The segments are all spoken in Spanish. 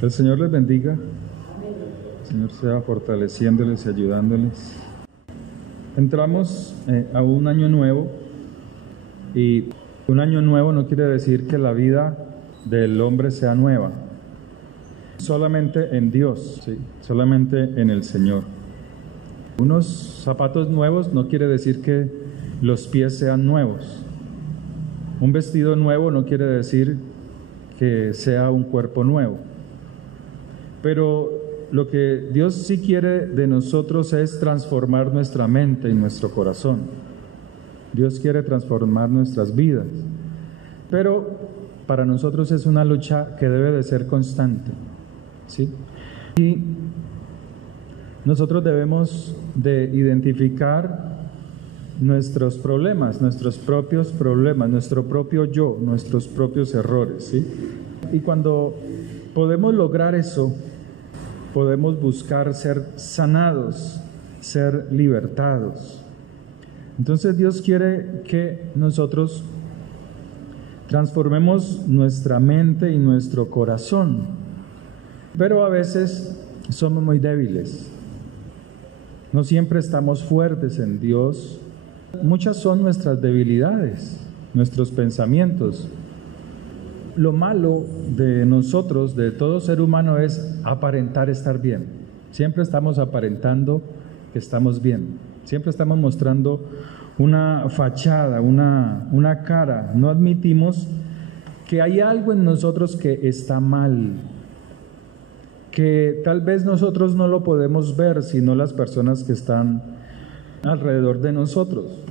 Que el Señor les bendiga. El Señor sea fortaleciéndoles y ayudándoles. Entramos a un año nuevo, y un año nuevo no quiere decir que la vida del hombre sea nueva. Solamente en Dios, ¿sí? Solamente en el Señor. Unos zapatos nuevos no quiere decir que los pies sean nuevos. Un vestido nuevo no quiere decir que sea un cuerpo nuevo. Pero lo que Dios sí quiere de nosotros es transformar nuestra mente y nuestro corazón. Dios quiere transformar nuestras vidas. Pero para nosotros es una lucha que debe de ser constante, ¿sí? Y nosotros debemos de identificar nuestros problemas, nuestros propios problemas, nuestro propio yo, nuestros propios errores, ¿sí? Y cuando podemos lograr eso, podemos buscar ser sanados, ser libertados. Entonces Dios quiere que nosotros transformemos nuestra mente y nuestro corazón, pero a veces somos muy débiles. No siempre estamos fuertes en Dios. Muchas son nuestras debilidades, nuestros pensamientos. Lo malo de nosotros, de todo ser humano, es aparentar estar bien. Siempre estamos aparentando que estamos bien. Siempre estamos mostrando una fachada, una cara. No admitimos que hay algo en nosotros que está mal, que tal vez nosotros no lo podemos ver, sino las personas que están alrededor de nosotros.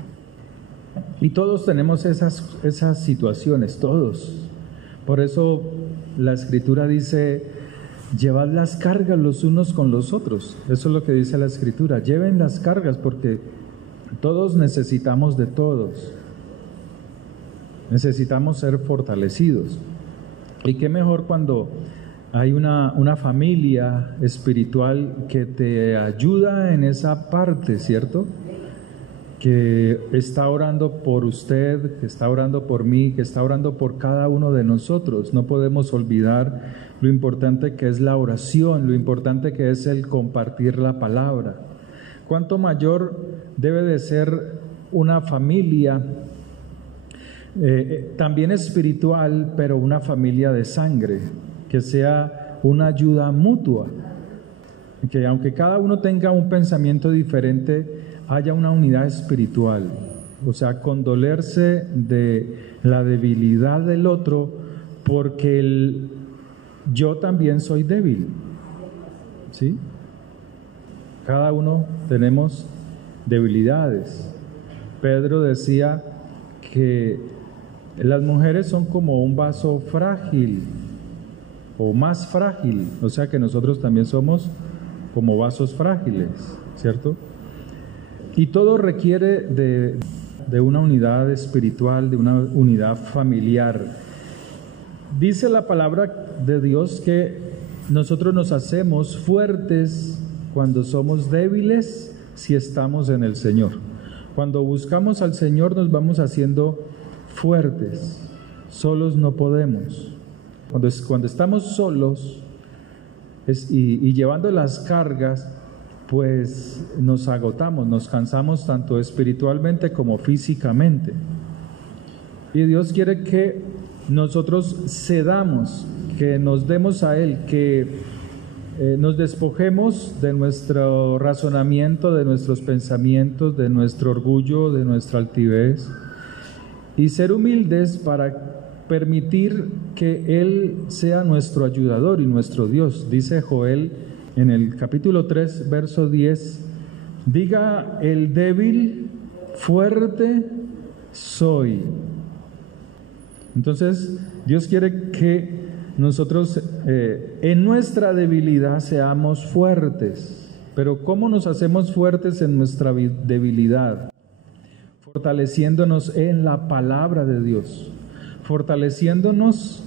Y todos tenemos esas situaciones, todos. Por eso la Escritura dice: llevad las cargas los unos con los otros. Eso es lo que dice la Escritura: lleven las cargas, porque todos necesitamos de todos. Necesitamos ser fortalecidos. Y qué mejor cuando hay una familia espiritual que te ayuda en esa parte, ¿cierto? Que está orando por usted, que está orando por mí, que está orando por cada uno de nosotros. No podemos olvidar lo importante que es la oración, lo importante que es el compartir la palabra. Cuánto mayor debe de ser una familia, también espiritual, pero una familia de sangre, que sea una ayuda mutua, que aunque cada uno tenga un pensamiento diferente, haya una unidad espiritual, o sea, condolerse de la debilidad del otro, porque yo también soy débil, ¿sí? Cada uno tenemos debilidades. Pedro decía que las mujeres son como un vaso frágil, o más frágil, o sea que nosotros también somos como vasos frágiles, ¿cierto? Y todo requiere de una unidad espiritual, de una unidad familiar. Dice la palabra de Dios que nosotros nos hacemos fuertes cuando somos débiles, si estamos en el Señor. Cuando buscamos al Señor nos vamos haciendo fuertes. Solos no podemos. Cuando estamos solos y llevando las cargas, pues nos agotamos, nos cansamos tanto espiritualmente como físicamente. Y Dios quiere que nosotros cedamos, que nos demos a Él, que nos despojemos de nuestro razonamiento, de nuestros pensamientos, de nuestro orgullo, de nuestra altivez, y ser humildes para permitir que Él sea nuestro ayudador y nuestro Dios. Dice Joel en el capítulo 3, verso 10, diga el débil, fuerte soy. Entonces, Dios quiere que nosotros en nuestra debilidad seamos fuertes. Pero ¿cómo nos hacemos fuertes en nuestra debilidad? Fortaleciéndonos en la palabra de Dios, fortaleciéndonos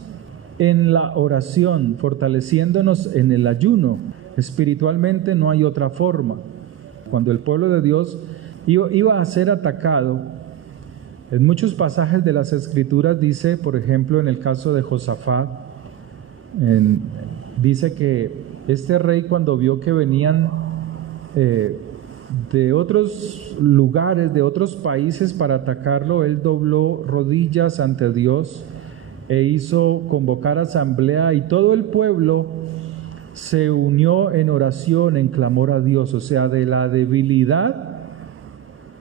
en la oración, fortaleciéndonos en el ayuno. Espiritualmente no hay otra forma. Cuando el pueblo de Dios iba a ser atacado, en muchos pasajes de las Escrituras dice, por ejemplo, en el caso de Josafat, dice que este rey, cuando vio que venían de otros lugares, de otros países para atacarlo, él dobló rodillas ante Dios e hizo convocar asamblea, y todo el pueblo se unió en oración, en clamor a Dios. O sea, de la debilidad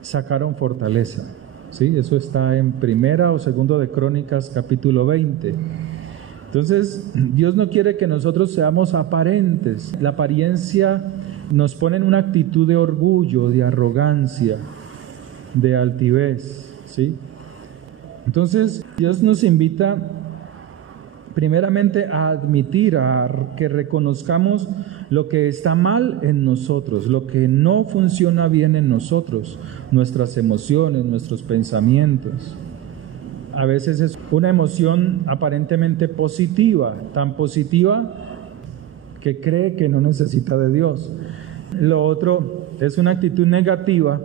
sacaron fortaleza. ¿Sí? Eso está en Primera o Segundo de Crónicas, capítulo 20. Entonces, Dios no quiere que nosotros seamos aparentes. La apariencia nos pone en una actitud de orgullo, de arrogancia, de altivez, ¿sí? Entonces, Dios nos invita primeramente a admitir, a que reconozcamos lo que está mal en nosotros, lo que no funciona bien en nosotros, nuestras emociones, nuestros pensamientos. A veces es una emoción aparentemente positiva, tan positiva que cree que no necesita de Dios. Lo otro es una actitud negativa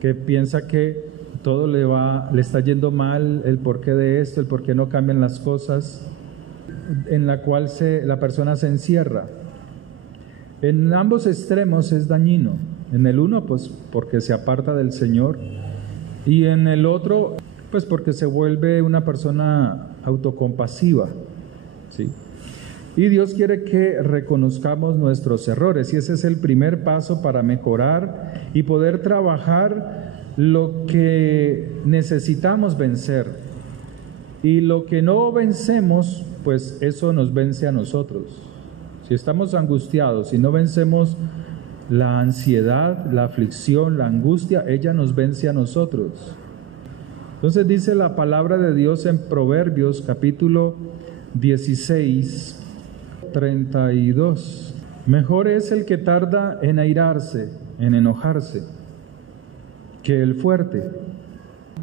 que piensa que todo le está yendo mal, el porqué de esto, el por qué no cambian las cosas, en la cual la persona se encierra. En ambos extremos es dañino. En el uno, pues porque se aparta del Señor, y en el otro, pues porque se vuelve una persona autocompasiva, ¿sí? Y Dios quiere que reconozcamos nuestros errores, y ese es el primer paso para mejorar y poder trabajar lo que necesitamos vencer. Y lo que no vencemos, pues eso nos vence a nosotros. Si estamos angustiados, si no vencemos la ansiedad, la aflicción, la angustia, ella nos vence a nosotros. Entonces dice la palabra de Dios en Proverbios capítulo 16, 32. Mejor es el que tarda en airarse, en enojarse, que el fuerte,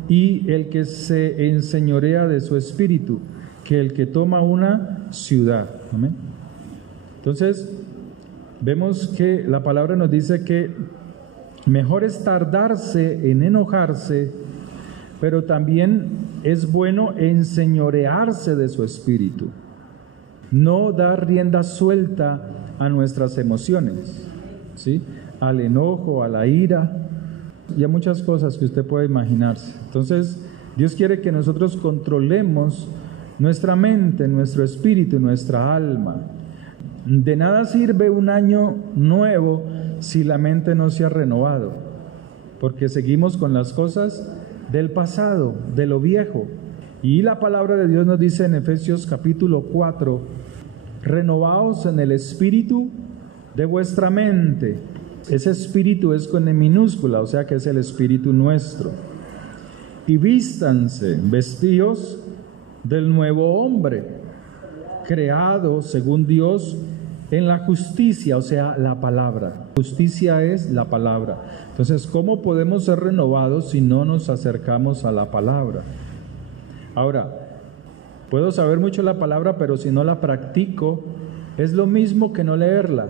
y el que se enseñorea de su espíritu, que el que toma una ciudad. Amén. Entonces, vemos que la palabra nos dice que mejor es tardarse en enojarse, pero también es bueno enseñorearse de su espíritu. No dar rienda suelta a nuestras emociones, ¿sí? Al enojo, a la ira y a muchas cosas que usted puede imaginarse. Entonces, Dios quiere que nosotros controlemos nuestra mente, nuestro espíritu, nuestra alma. De nada sirve un año nuevo si la mente no se ha renovado, porque seguimos con las cosas del pasado, de lo viejo. Y la palabra de Dios nos dice en Efesios capítulo 4, renovaos en el espíritu de vuestra mente. Ese espíritu es con E minúscula, o sea que es el espíritu nuestro. Y vístanse, vestíos del nuevo hombre, creado según Dios en la justicia, o sea, la palabra. Justicia es la palabra. Entonces, ¿cómo podemos ser renovados si no nos acercamos a la palabra? Ahora, puedo saber mucho la palabra, pero si no la practico, es lo mismo que no leerla,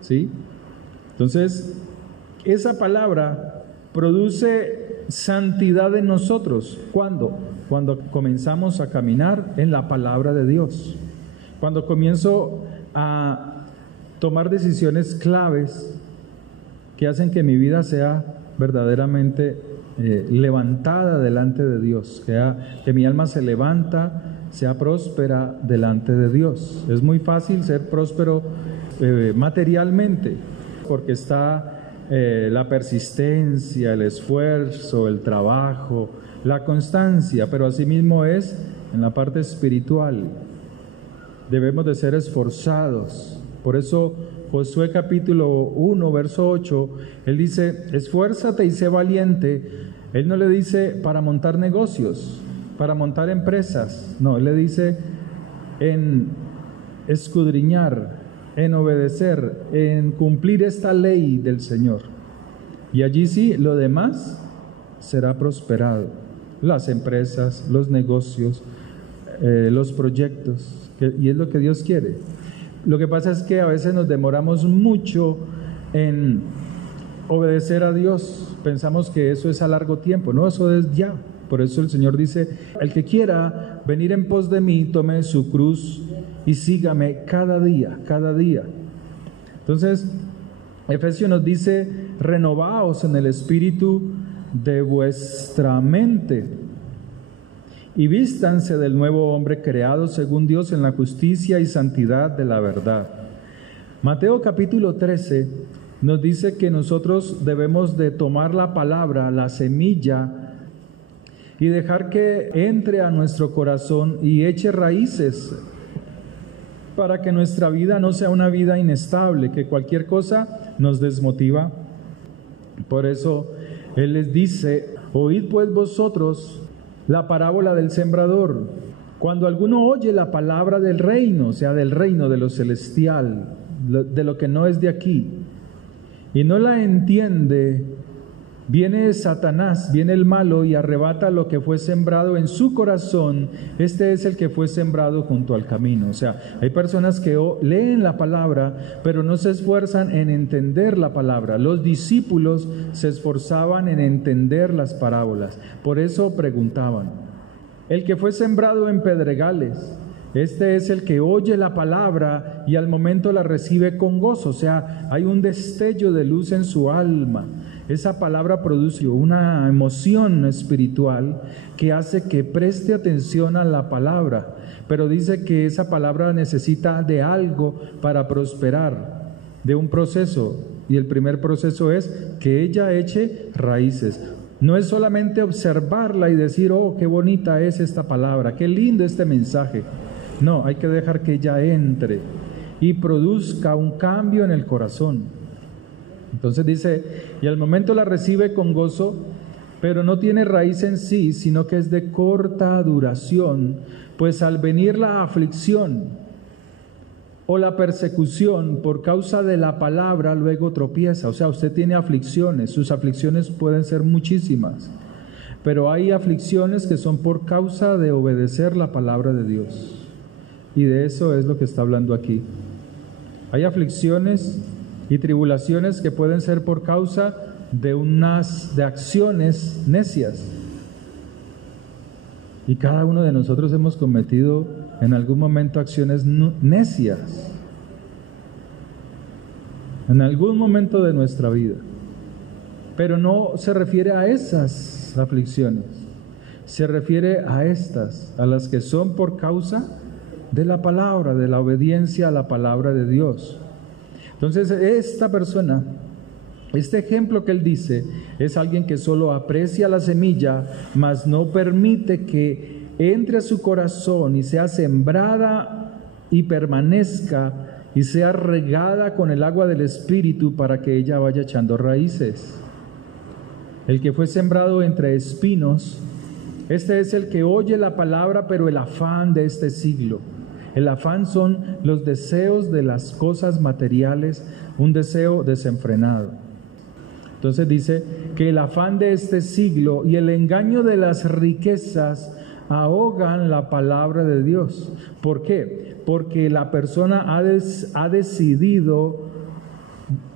¿sí? Entonces, esa palabra produce santidad en nosotros. ¿Cuándo? Cuando comenzamos a caminar en la palabra de Dios. Cuando comienzo a tomar decisiones claves que hacen que mi vida sea verdaderamente levantada delante de Dios, que mi alma se levanta, sea próspera delante de Dios. Es muy fácil ser próspero materialmente, porque está la persistencia, el esfuerzo, el trabajo, la constancia, pero asimismo es en la parte espiritual. Debemos de ser esforzados. Por eso Josué capítulo 1, verso 8, él dice, esfuérzate y sé valiente. Él no le dice para montar negocios, para montar empresas. No, él le dice en escudriñar, en obedecer, en cumplir esta ley del Señor. Y allí sí, lo demás será prosperado. Las empresas, los negocios, los proyectos, y es lo que Dios quiere. Lo que pasa es que a veces nos demoramos mucho en obedecer a Dios. Pensamos que eso es a largo tiempo. No, eso es ya. Por eso el Señor dice, el que quiera venir en pos de mí, tome su cruz y sígame cada día, cada día. Entonces, Efesios nos dice, renovaos en el espíritu de vuestra mente y vístanse del nuevo hombre creado según Dios en la justicia y santidad de la verdad. Mateo capítulo 13 nos dice que nosotros debemos de tomar la palabra, la semilla, y dejar que entre a nuestro corazón y eche raíces para que nuestra vida no sea una vida inestable, que cualquier cosa nos desmotiva. Por eso Él les dice, oíd pues vosotros la parábola del sembrador. Cuando alguno oye la palabra del reino, o sea, del reino de lo celestial, de lo que no es de aquí, y no la entiende, viene Satanás, viene el malo y arrebata lo que fue sembrado en su corazón. Este es el que fue sembrado junto al camino. O sea, hay personas que leen la palabra, pero no se esfuerzan en entender la palabra. Los discípulos se esforzaban en entender las parábolas. Por eso preguntaban. El que fue sembrado en pedregales, este es el que oye la palabra y al momento la recibe con gozo. O sea, hay un destello de luz en su alma. Esa palabra produce una emoción espiritual que hace que preste atención a la palabra, pero dice que esa palabra necesita de algo para prosperar, de un proceso, y el primer proceso es que ella eche raíces. No es solamente observarla y decir, oh, qué bonita es esta palabra, qué lindo este mensaje. No, hay que dejar que ella entre y produzca un cambio en el corazón. Entonces dice, y al momento la recibe con gozo, pero no tiene raíz en sí, sino que es de corta duración, pues al venir la aflicción o la persecución por causa de la palabra, luego tropieza. O sea, usted tiene aflicciones, sus aflicciones pueden ser muchísimas, pero hay aflicciones que son por causa de obedecer la palabra de Dios. Y de eso es lo que está hablando aquí. Hay aflicciones y tribulaciones que pueden ser por causa de acciones necias. Y cada uno de nosotros hemos cometido en algún momento acciones necias. En algún momento de nuestra vida. Pero no se refiere a esas aflicciones. Se refiere a estas, a las que son por causa de la palabra, de la obediencia a la palabra de Dios. Entonces esta persona, este ejemplo que él dice, es alguien que solo aprecia la semilla, mas no permite que entre a su corazón y sea sembrada y permanezca y sea regada con el agua del Espíritu para que ella vaya echando raíces. El que fue sembrado entre espinos, este es el que oye la palabra, pero el afán de este siglo. El afán son los deseos de las cosas materiales, un deseo desenfrenado. Entonces dice que el afán de este siglo y el engaño de las riquezas ahogan la palabra de Dios. ¿Por qué? Porque la persona ha decidido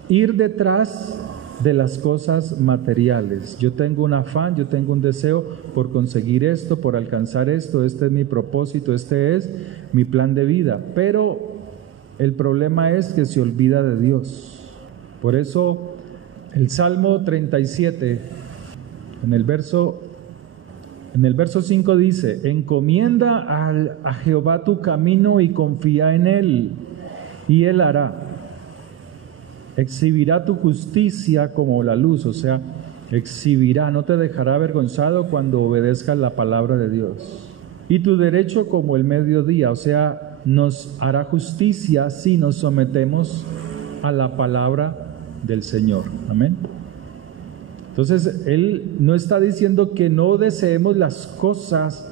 ir detrás de las cosas materiales. Yo tengo un afán, yo tengo un deseo por conseguir esto, por alcanzar esto, este es mi propósito, este es mi plan de vida. Pero el problema es que se olvida de Dios. Por eso el Salmo 37, en el verso 5 dice, encomienda a Jehová tu camino y confía en Él, y Él hará. Exhibirá tu justicia como la luz, o sea, exhibirá, no te dejará avergonzado cuando obedezcas la palabra de Dios. Y tu derecho como el mediodía, o sea, nos hará justicia si nos sometemos a la palabra del Señor. Amén. Entonces, Él no está diciendo que no deseemos las cosas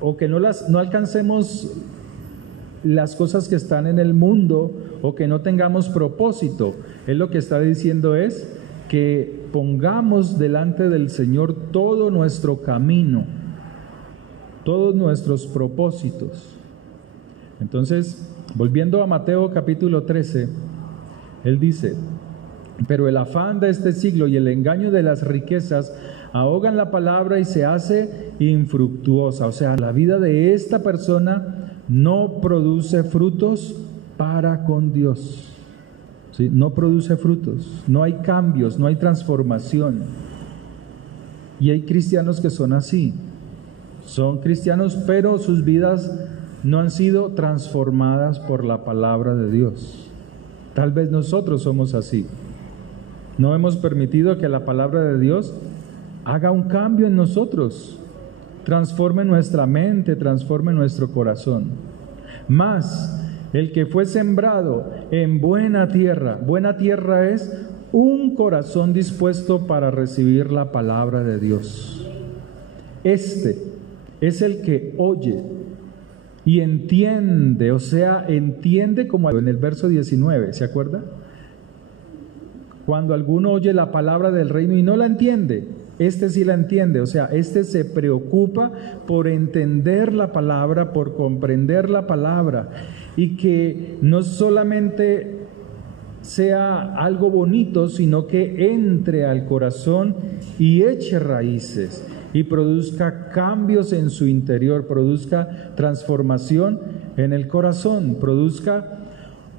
o que no alcancemos las cosas que están en el mundo, o que no tengamos propósito. Él lo que está diciendo es que pongamos delante del Señor todo nuestro camino, todos nuestros propósitos. Entonces, volviendo a Mateo capítulo 13, él dice, pero el afán de este siglo y el engaño de las riquezas ahogan la palabra y se hace infructuosa. O sea, la vida de esta persona no produce frutos para con Dios. ¿Sí? No produce frutos, no hay cambios, no hay transformación. Y hay cristianos que son así. Son cristianos, pero sus vidas no han sido transformadas por la palabra de Dios. Tal vez nosotros somos así. No hemos permitido que la palabra de Dios haga un cambio en nosotros, transforme nuestra mente, transforme nuestro corazón. Mas el que fue sembrado en buena tierra es un corazón dispuesto para recibir la palabra de Dios. Este es el que oye y entiende, o sea, entiende como en el verso 19, ¿se acuerda? Cuando alguno oye la palabra del reino y no la entiende, este sí la entiende, o sea, este se preocupa por entender la palabra, por comprender la palabra, y que no solamente sea algo bonito, sino que entre al corazón y eche raíces y produzca cambios en su interior, produzca transformación en el corazón, produzca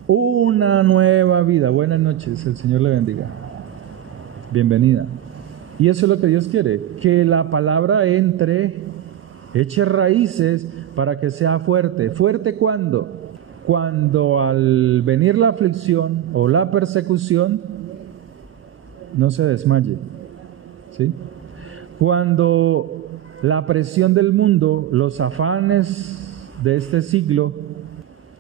una nueva vida. Buenas noches, el Señor le bendiga. Bienvenida. Y eso es lo que Dios quiere, que la palabra entre, eche raíces para que sea fuerte. ¿Fuerte cuándo? Cuando al venir la aflicción o la persecución no se desmaye, ¿sí? Cuando la presión del mundo, los afanes de este siglo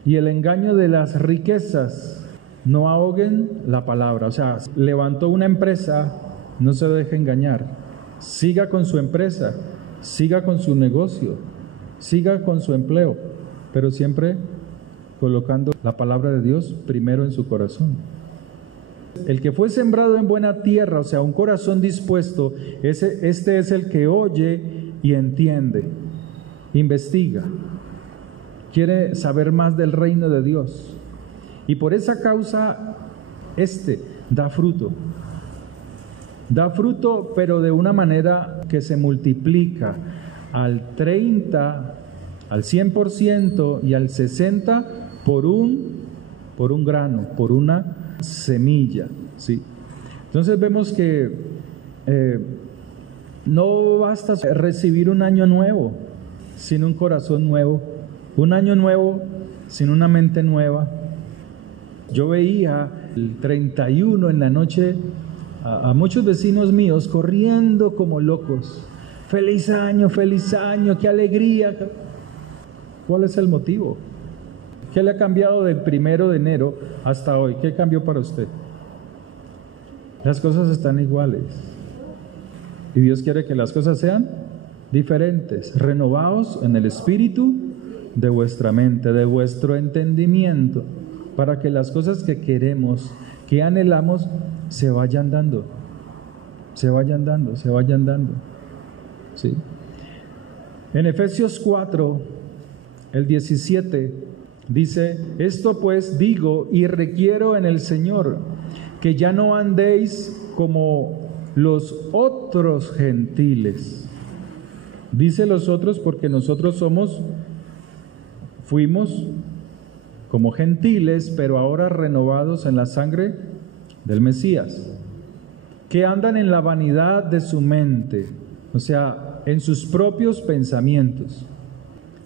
y el engaño de las riquezas no ahoguen la palabra. O sea, levantó una empresa, no se deje engañar. Siga con su empresa, siga con su negocio, siga con su empleo, pero siempre colocando la palabra de Dios primero en su corazón. El que fue sembrado en buena tierra, o sea, un corazón dispuesto, este es el que oye y entiende, investiga, quiere saber más del reino de Dios. Y por esa causa, da fruto. Da fruto, pero de una manera que se multiplica al 30, al 100% y al 60% por un grano, por una semilla, ¿sí? Entonces vemos que no basta recibir un año nuevo sin un corazón nuevo, un año nuevo sin una mente nueva. Yo veía el 31 en la noche a muchos vecinos míos corriendo como locos. ¡Feliz año, qué alegría! ¿Cuál es el motivo? ¿Qué le ha cambiado del 1 de enero hasta hoy? ¿Qué cambió para usted? Las cosas están iguales. Y Dios quiere que las cosas sean diferentes. Renovaos en el espíritu de vuestra mente, de vuestro entendimiento, para que las cosas que queremos, que anhelamos, se vayan dando. ¿Sí? En Efesios 4, el 17, dice: esto pues digo y requiero en el Señor, que ya no andéis como los otros gentiles. Dice los otros porque nosotros fuimos como gentiles, pero ahora renovados en la sangre del Mesías, que andan en la vanidad de su mente, o sea, en sus propios pensamientos,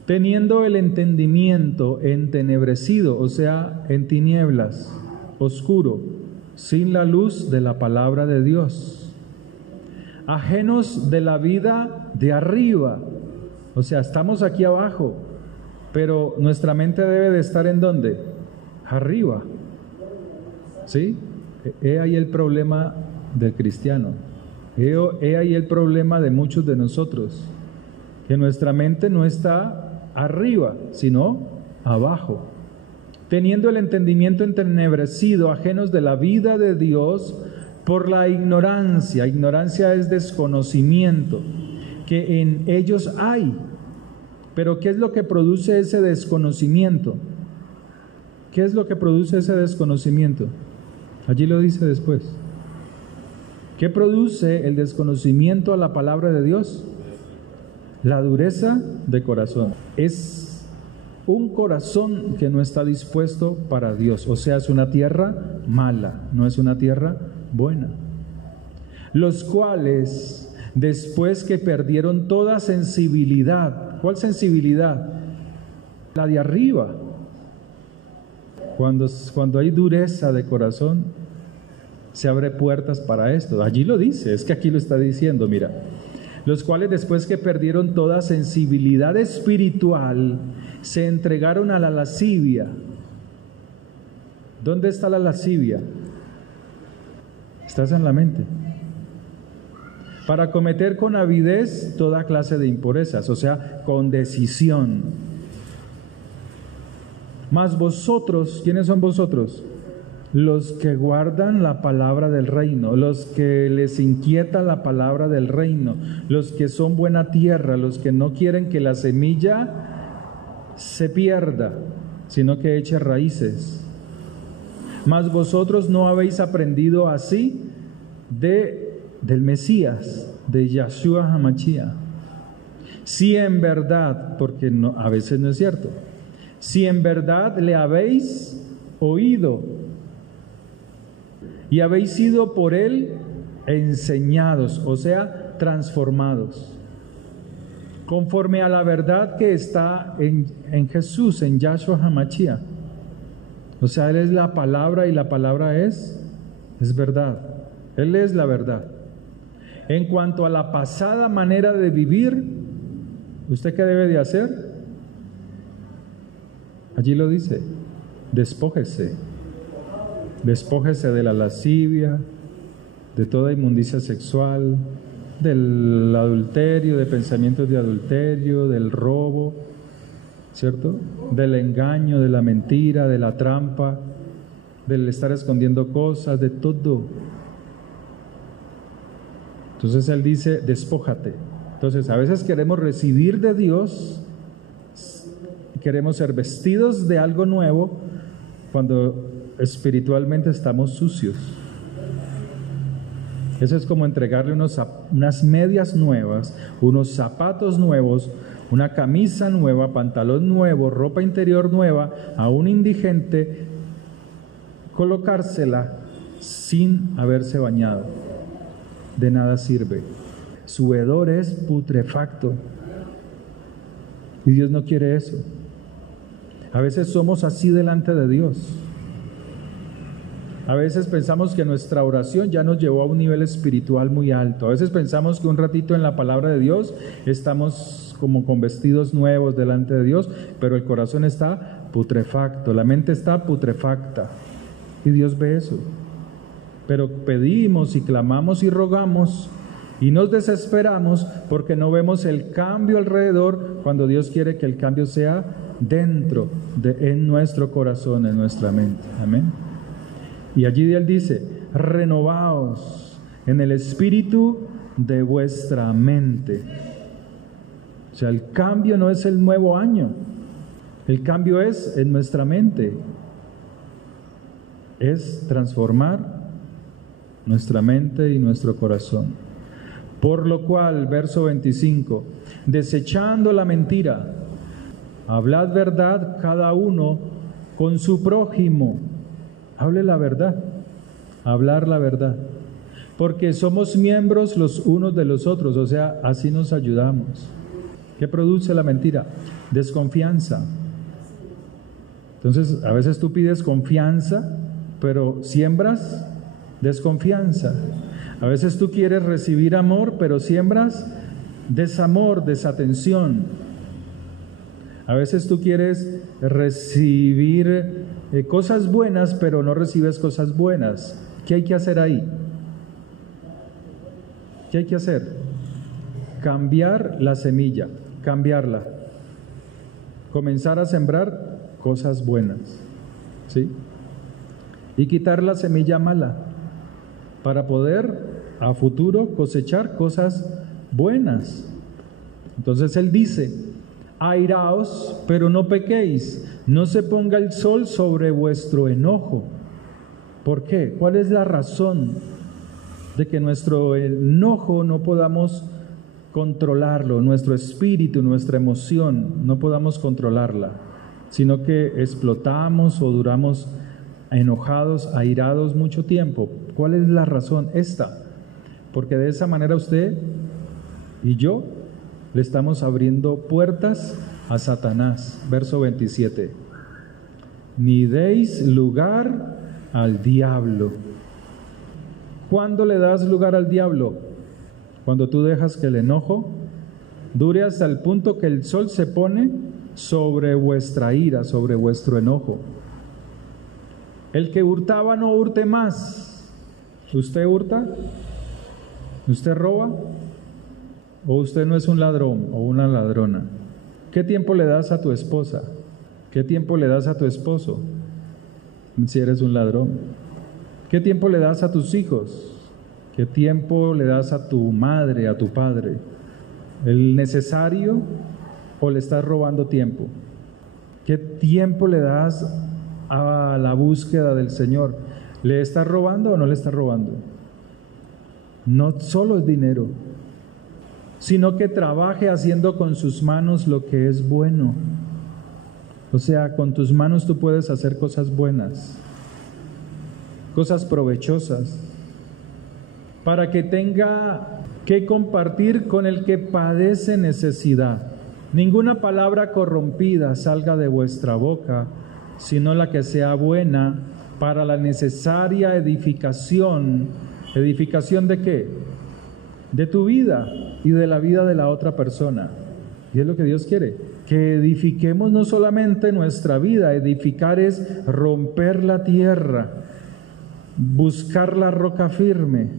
teniendo el entendimiento entenebrecido, o sea, en tinieblas, oscuro, sin la luz de la palabra de Dios, ajenos de la vida de arriba, o sea, estamos aquí abajo, pero nuestra mente debe de estar ¿en dónde? Arriba, ¿sí? He ahí el problema del cristiano, he ahí el problema de muchos de nosotros, que nuestra mente no está arriba, sino abajo, teniendo el entendimiento entenebrecido, ajenos de la vida de Dios por la ignorancia. Ignorancia es desconocimiento que en ellos hay. Pero ¿qué es lo que produce ese desconocimiento? ¿Qué es lo que produce ese desconocimiento? Allí lo dice después. ¿Qué produce el desconocimiento a la palabra de Dios? La dureza de corazón. Es un corazón que no está dispuesto para Dios. O sea, es una tierra mala, no es una tierra buena. Los cuales, después que perdieron toda sensibilidad. ¿Cuál sensibilidad? La de arriba. Cuando hay dureza de corazón, se abre puertas para esto. Allí lo dice, es que aquí lo está diciendo, mira. Los cuales después que perdieron toda sensibilidad espiritual, se entregaron a la lascivia. ¿Dónde está la lascivia? Estás en la mente. Para cometer con avidez toda clase de impurezas, o sea, con decisión. Mas vosotros, ¿quiénes son vosotros? Los que guardan la palabra del reino, los que les inquieta la palabra del reino, los que son buena tierra, los que no quieren que la semilla se pierda, sino que eche raíces. Mas vosotros no habéis aprendido así del Mesías, de Yahshua HaMashiach. Si en verdad, porque no, a veces no es cierto, si en verdad le habéis oído y habéis sido por él enseñados, o sea, transformados, conforme a la verdad que está en Jesús, en Yahshua HaMashiach. O sea, Él es la palabra y la palabra es verdad. Él es la verdad. En cuanto a la pasada manera de vivir, ¿usted qué debe de hacer? Allí lo dice, despójese. Despójese de la lascivia, de toda inmundicia sexual, del adulterio, de pensamientos de adulterio, del robo, ¿cierto? Del engaño, de la mentira, de la trampa, del estar escondiendo cosas, de todo. Entonces Él dice, despójate. Entonces a veces queremos recibir de Dios, queremos ser vestidos de algo nuevo, cuando espiritualmente estamos sucios. Eso es como entregarle unas medias nuevas, unos zapatos nuevos, una camisa nueva, pantalón nuevo, ropa interior nueva a un indigente, colocársela sin haberse bañado. De nada sirve. Su hedor es putrefacto. Y Dios no quiere eso. A veces somos así delante de Dios. A veces pensamos que nuestra oración ya nos llevó a un nivel espiritual muy alto. A veces pensamos que un ratito en la palabra de Dios estamos como con vestidos nuevos delante de Dios, pero el corazón está putrefacto, la mente está putrefacta. Y Dios ve eso. Pero pedimos y clamamos y rogamos y nos desesperamos porque no vemos el cambio alrededor, cuando Dios quiere que el cambio sea dentro, en nuestro corazón, en nuestra mente. Amén. Y allí Él dice, renovaos en el espíritu de vuestra mente. O sea, el cambio no es el nuevo año, el cambio es en nuestra mente. Es transformar nuestra mente y nuestro corazón. Por lo cual, verso 25, desechando la mentira, hablad verdad cada uno con su prójimo. Hable la verdad, hablar la verdad, porque somos miembros los unos de los otros, o sea, así nos ayudamos. ¿Qué produce la mentira? Desconfianza. Entonces, a veces tú pides confianza, pero siembras desconfianza. A veces tú quieres recibir amor, pero siembras desamor, desatención. A veces tú quieres recibir cosas buenas, pero no recibes cosas buenas. ¿Qué hay que hacer ahí? ¿Qué hay que hacer? Cambiar la semilla, cambiarla. Comenzar a sembrar cosas buenas, ¿sí? Y quitar la semilla mala para poder a futuro cosechar cosas buenas. Entonces Él dice, airaos, pero no pequéis, no se ponga el sol sobre vuestro enojo. ¿Por qué? ¿Cuál es la razón? de que nuestro enojo no podamos controlarlo, nuestro espíritu, nuestra emoción, no podamos controlarla, sino que explotamos o duramos enojados, airados mucho tiempo. ¿Cuál es la razón? Esta, porque de esa manera usted y yo le estamos abriendo puertas a Satanás. Verso 27. Ni deis lugar al diablo. ¿Cuándo le das lugar al diablo? Cuando tú dejas que el enojo dure hasta el punto que el sol se pone sobre vuestra ira, sobre vuestro enojo. El que hurtaba no hurte más. ¿Usted hurta? ¿Usted roba? ¿O usted no es un ladrón o una ladrona? ¿Qué tiempo le das a tu esposa? ¿Qué tiempo le das a tu esposo? Si eres un ladrón. ¿Qué tiempo le das a tus hijos? ¿Qué tiempo le das a tu madre, a tu padre? ¿El necesario o le estás robando tiempo? ¿Qué tiempo le das a la búsqueda del Señor? ¿Le estás robando o no le estás robando? No solo es dinero, sino que trabaje haciendo con sus manos lo que es bueno. O sea, con tus manos tú puedes hacer cosas buenas, cosas provechosas, para que tenga que compartir con el que padece necesidad. Ninguna palabra corrompida salga de vuestra boca, sino la que sea buena para la necesaria edificación. ¿Edificación de qué? De tu vida y de la vida de la otra persona. Y es lo que Dios quiere, que edifiquemos no solamente nuestra vida. Edificar es romper la tierra, buscar la roca firme,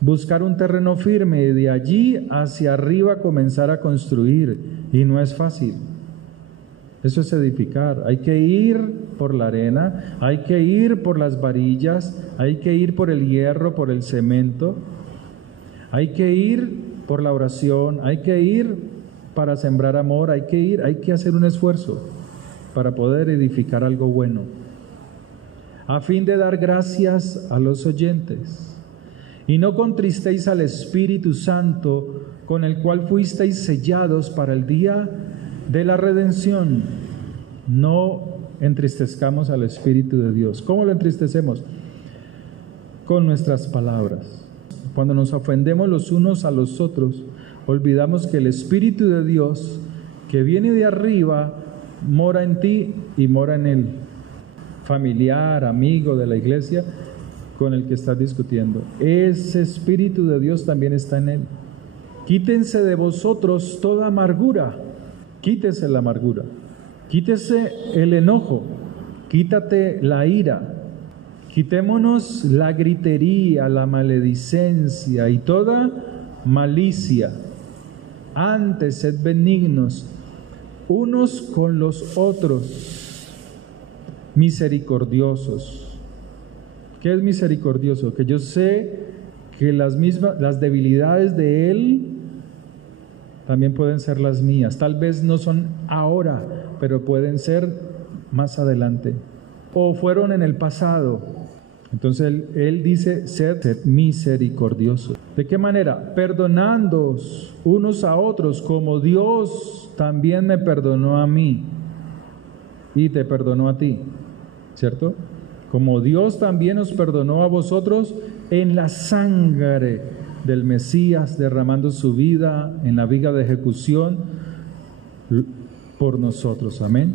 buscar un terreno firme y de allí hacia arriba comenzar a construir. Y no es fácil. Eso es edificar. Hay que ir por la arena, hay que ir por las varillas, hay que ir por el hierro, por el cemento, hay que ir por la oración, hay que ir para sembrar amor, hay que hacer un esfuerzo para poder edificar algo bueno, a fin de dar gracias a los oyentes. Y no contristéis al Espíritu Santo, con el cual fuisteis sellados para el día de la redención. No entristezcamos al Espíritu de Dios. ¿Cómo lo entristecemos? Con nuestras palabras. Cuando nos ofendemos los unos a los otros, olvidamos que el Espíritu de Dios, que viene de arriba, mora en ti y mora en el familiar, amigo de la iglesia con el que estás discutiendo. Ese Espíritu de Dios también está en él. Quítense de vosotros toda amargura. Quítese la amargura. Quítese el enojo. Quítate la ira. Quitémonos la gritería, la maledicencia y toda malicia. Antes sed benignos unos con los otros, misericordiosos. ¿Qué es misericordioso? Que yo sé que las debilidades de él también pueden ser las mías. Tal vez no son ahora, pero pueden ser más adelante. O fueron en el pasado. Entonces él dice, sed misericordiosos. ¿De qué manera? Perdonándoos unos a otros, como Dios también me perdonó a mí y te perdonó a ti, ¿cierto? Como Dios también os perdonó a vosotros en la sangre del Mesías, derramando su vida en la viga de ejecución por nosotros. Amén.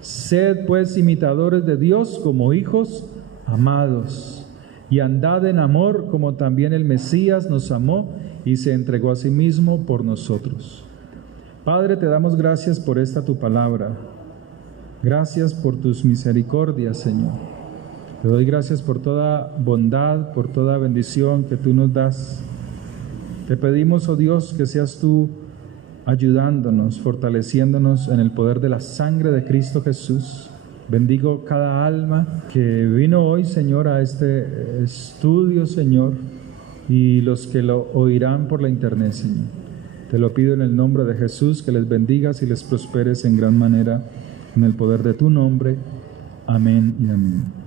Sed pues imitadores de Dios como hijos amados, y andad en amor como también el Mesías nos amó y se entregó a sí mismo por nosotros. Padre, te damos gracias por esta tu palabra. Gracias por tus misericordias, Señor. Te doy gracias por toda bondad, por toda bendición que tú nos das. Te pedimos, oh Dios, que seas tú ayudándonos, fortaleciéndonos en el poder de la sangre de Cristo Jesús. Bendigo cada alma que vino hoy, Señor, a este estudio, Señor, y los que lo oirán por la internet, Señor. Te lo pido en el nombre de Jesús, que les bendigas y les prosperes en gran manera, en el poder de tu nombre. Amén y amén.